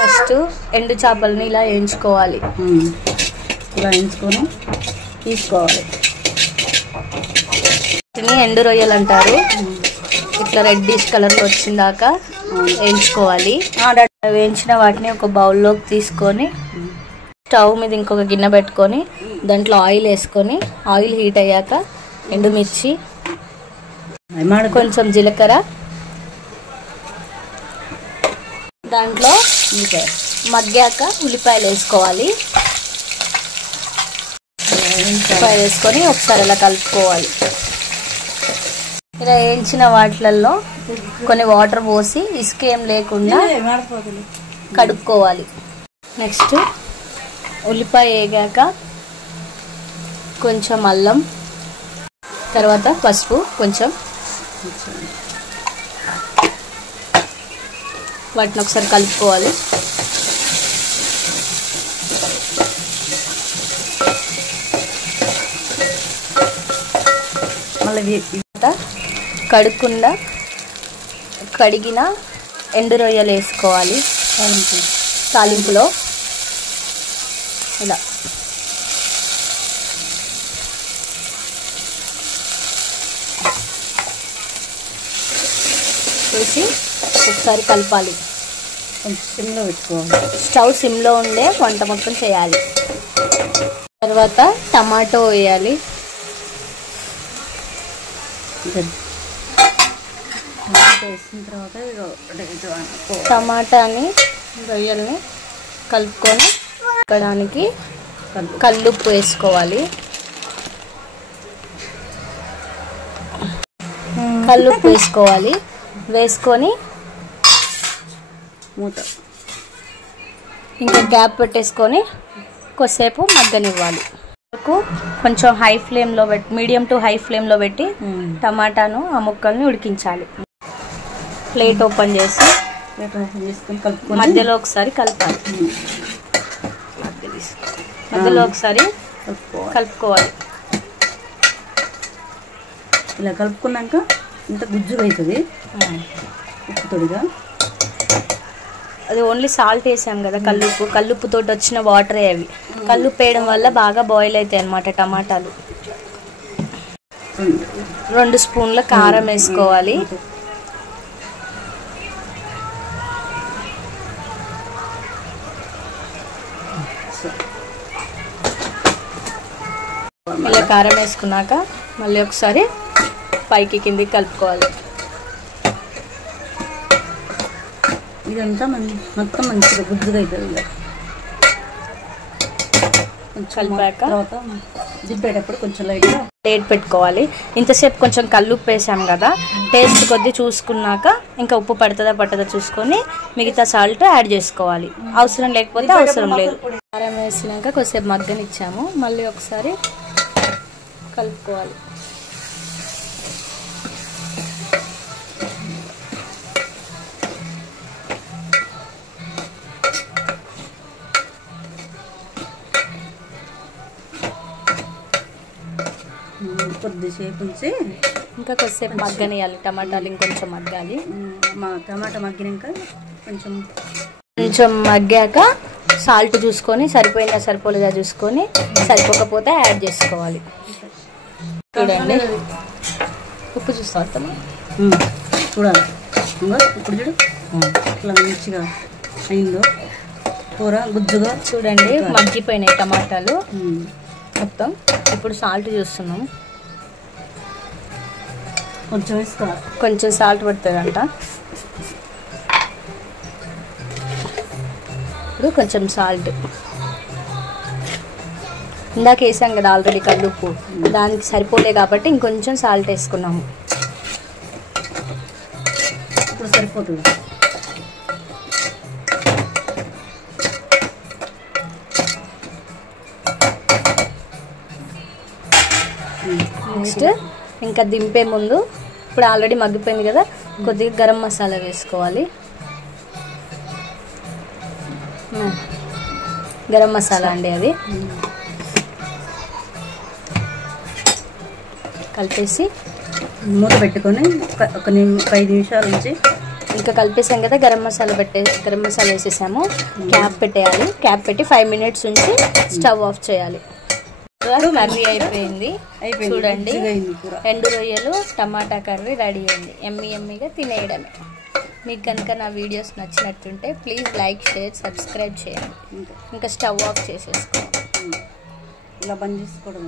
First ఎండు చేపల్ని ఇలా వేయించుకోవాలి. ఇలా వేయించుకొని తీసుకోవాలి. వీటిని ఎండు రొయ్యలు అంటారు. ఇట్లా రెడ్డిష్ కలర్లో వచ్చిందాక వేయించుకోవాలి. వేయించిన వాటిని ఒక బౌల్లోకి తీసుకొని స్టవ్ మీద ఇంకొక గిన్నె పెట్టుకొని దాంట్లో ఆయిల్ వేసుకొని ఆయిల్ హీట్ అయ్యాక ఎండుమిర్చి, కొంచెం జీలకర్ర, దాంట్లో మగ్గాక ఉల్లిపాయలు వేసుకోవాలి. ఉల్లిపాయ వేసుకొని ఒకసారి అలా కలుపుకోవాలి. ఇలా వేయించిన వాటిలలో కొన్ని వాటర్ పోసి ఇసుక ఏం లేకుండా కడుక్కోవాలి. నెక్స్ట్ ఉల్లిపాయ వేగాక కొంచెం అల్లం, తర్వాత పసుపు కొంచెం, వాటిని ఒకసారి కలుపుకోవాలి. మళ్ళీ కడిగిన ఎండు రొయ్యలు వేసుకోవాలి తాలింపులో. ఇలా వేసి ఒకసారి కలపాలి. సిమ్లో పెట్టుకోవాలి. స్టవ్ సిమ్లో ఉండే వంట మొత్తం చేయాలి. తర్వాత టమాటో వేయాలి. వేసిన తర్వాత టమాటాని రొయ్యల్ని కలుపుకొని ఉడకడానికి కల్లుప్పు వేసుకోవాలి. కల్లుప్పు వేసుకోవాలి. వేసుకొని మూత ఇంకా గ్యాప్ పెట్టేసుకొని కొద్దిసేపు మగ్గనివ్వాలి. కొంచెం హై ఫ్లేమ్లో పెట్టి, మీడియం టు హై ఫ్లేమ్లో పెట్టి టమాటాను ఆ ముక్కల్ని ఉడికించాలి. ప్లేట్ ఓపెన్ చేసి మధ్యలో ఒకసారి కలపాలి. మధ్యలో ఒకసారి కలుపుకోవాలి. ఇలా కలుపుకున్నాక ఇంత గుజ్జుగా అవుతుంది ఉప్పుతోడిగా. అది ఓన్లీ సాల్ట్ వేసాం కదా, కల్లుప్పుతో వచ్చిన వాటరే అవి. కల్లుప్పు వేయడం వల్ల బాగా బాయిల్ అవుతాయి అన్నమాట టమాటాలు. 2 స్పూన్ల కారం వేసుకోవాలి. ఇలా కారం వేసుకున్నాక మళ్ళీ ఒకసారి పైకి కిందికి కలుపుకోవాలి. ఇదంతా మొత్తం మంచిగా గుజ్జుగా అవుతుంది. కలిపాక దింపేటప్పుడు కొంచెం లైట్గా ప్లేట్ పెట్టుకోవాలి. ఇంతసేపు కొంచెం కల్లుప్పు వేసాం కదా, టేస్ట్ కొద్ది చూసుకున్నాక ఇంకా ఉప్పు పట్టదా చూసుకొని మిగతా సాల్ట్ యాడ్ చేసుకోవాలి. అవసరం లేకపోతే అవసరం లేదు. కారం వేసినాక కొద్దిసేపు మగ్గనిచ్చాము, మళ్ళీ ఒకసారి కలుపుకోవాలి. కొద్దిసేపు ఉంచి ఇంకా కొద్దిసేపు మగ్గనియాలి. టమాటాలు ఇంకొంచెం మగ్గాలి. టమాటా మగ్గినాక కొంచెం మగ్గాక సాల్ట్ చూసుకొని సరిపోయిందా సరిపోలేదా చూసుకొని, సరిపోకపోతే యాడ్ చేసుకోవాలి. చూడండి, ఉప్పు చూస్తా చూడాలి. ఇప్పుడు చూడు ఇట్లా మంచిగా అయిందో కూర గుజ్జుగా. చూడండి మగ్గిపోయినాయి టమాటాలు మొత్తం. ఇప్పుడు సాల్ట్ చూస్తున్నాం. కొంచెం వేసుకోవాలి. కొంచెం సాల్ట్ పడుతుందంట. ఇప్పుడు కొంచెం సాల్ట్ ఇందాక వేసాం కదా ఆల్రెడీ కల్లుప్పు, దానికి సరిపోలే కాబట్టి ఇంకొంచెం సాల్ట్ వేసుకున్నాము. ఇప్పుడు సరిపోతుంది. నెక్స్ట్ ఇంకా దింపే ముందు ఇప్పుడు ఆల్రెడీ మగ్గిపోయింది కదా, కొద్దిగా గరం మసాలా వేసుకోవాలి. గరం మసాలా అండి అది. కలిపేసి మూత పెట్టుకొని ఒక 5 నిమిషాల నుంచి ఇంకా కలిపేసాం కదా, గరం మసాలా వేసేసాము. క్యాప్ పెట్టేయాలి. క్యాప్ పెట్టి 5 minutes ఉంచి స్టవ్ ఆఫ్ చేయాలి. కర్రీ అయిపోయింది. చూడండి, ఎండు రొయ్యలు టమాటా కర్రీ రెడీ అయింది. ఎమ్మీగా తినేయడమే. మీకు కనుక నా వీడియోస్ నచ్చినట్టుంటే ప్లీజ్ లైక్, షేర్, సబ్స్క్రైబ్ చేయండి. ఇంకా స్టవ్ ఆఫ్ చేసేసుకోండి. ఇలా బంద్ చేసుకోవడం.